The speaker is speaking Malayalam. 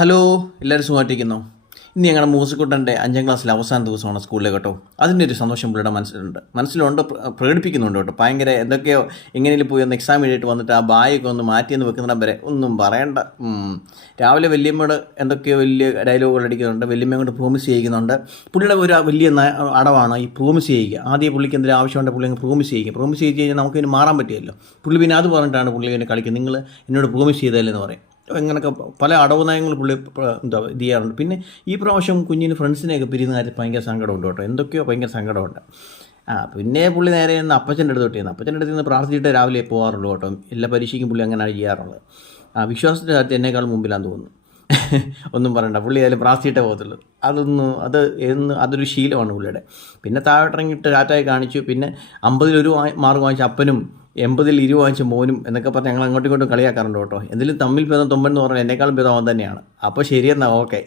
ഹലോ എല്ലാവരും സുഖമായിട്ടിരിക്കുന്നു? ഇന്ന് ഞങ്ങളുടെ മൂസിക്കുട്ടന്റെ അഞ്ചാം ക്ലാസ്സിലെ അവസാന ദിവസമാണ് സ്കൂളിലെ കേട്ടോ. അതിന്റെ ഒരു സന്തോഷം പുള്ളിയുടെ മനസ്സിലുണ്ട്. മനസ്സിലുണ്ട് പ്ര- പ്രകടിപ്പിക്കുന്നുണ്ട് കേട്ടോ. ഭയങ്കര എന്തൊക്കെയോ എങ്ങനെയും പോയി ഒന്ന് എക്സാം എഴുതിയിട്ട് വന്നിട്ട് ആ ബായൊക്കെ ഒന്ന് മാറ്റിയെന്ന് വെക്കുന്നിടം വരെ ഒന്നും പറയണ്ട. രാവിലെ വല്യമ്മയോട് എന്തൊക്കെയോ വലിയ ഡയലോഗുകൾ അടിക്കുന്നുണ്ട്. വല്യമ്മ കൊണ്ട് പ്രോമിസ് ചെയ്യിക്കുന്നുണ്ട്. പുള്ളിയുടെ ഒരു വലിയ അടവാണ് ഈ പ്രോമിസ് ചെയ്യുക ആദ്യം പുള്ളിക്ക് എന്തെങ്കിലും ആവശ്യമുണ്ട് പുള്ളി അങ്ങ് പ്രോമിസ് ചെയ്യുക പ്രോമിസ് ചെയ്ത് കഴിഞ്ഞാൽ നമുക്ക് ഇനി മാറാൻ പറ്റിയല്ലോ പുള്ളി പിന്നെ അത് പറഞ്ഞിട്ടാണ് പുള്ളി എന്നെ കളിക്കുന്നത്. നിങ്ങൾ എന്നോട് പ്രോമിസ് ചെയ്തതല്ലെന്ന് പറയും. അങ്ങനെയൊക്കെ പല അടവ് നയങ്ങൾ പുള്ളി എന്താ ഇത് ചെയ്യാറുണ്ട്. പിന്നെ ഈ പ്രാവശ്യം കുഞ്ഞിന് ഫ്രണ്ട്സിനെയൊക്കെ പിരിയുന്ന കാര്യത്തിൽ ഭയങ്കര സങ്കടമുണ്ട് കേട്ടോ. എന്തൊക്കെയോ ഭയങ്കര സങ്കടമുണ്ട്. ആ പിന്നെ പുള്ളി നേരെ നിന്ന് അപ്പച്ചന്റെ അടുത്ത് തൊട്ടിരുന്നു. അപ്പച്ചന്റെ അടുത്ത് നിന്ന് പ്രാർത്ഥിച്ചിട്ട് രാവിലെ പോകാറുള്ളൂ കേട്ടോ. എല്ലാ പരീക്ഷയ്ക്കും പുള്ളി അങ്ങനെയാണ് ചെയ്യാറുള്ളത്. ആ വിശ്വാസത്തിന്റെ കാര്യത്തിൽ എന്നേക്കാൾ മുമ്പിലാന്ന് തോന്നുന്നു. ഒന്നും പറയണ്ട. പുള്ളി അതിൽ പ്രാർത്ഥിച്ചിട്ടേ പോകത്തുള്ളൂ. അതൊന്ന് അത് എന്ന് അതൊരു ശീലമാണ് പുള്ളിയുടെ. പിന്നെ താഴോട്ടിറങ്ങിയിട്ട് ടാറ്റായി കാണിച്ചു. പിന്നെ അമ്പതിൽ ഒരു മാർക്ക് വാങ്ങിച്ച അപ്പനും എൺപതിൽ ഇരുപത് വാങ്ങിച്ച മോനും എന്നൊക്കെ പറഞ്ഞ് ഞങ്ങൾ അങ്ങോട്ടും ഇങ്ങോട്ടും കളിയാക്കാറുണ്ട് കേട്ടോ. എന്തെങ്കിലും തമ്മിൽ ഭേദം തൊമ്പൻ എന്ന് പറഞ്ഞാൽ എന്നേക്കാളും ഭേദം അവൻ തന്നെയാണ്. അപ്പോൾ ശരിയെന്നാ ഓക്കെ.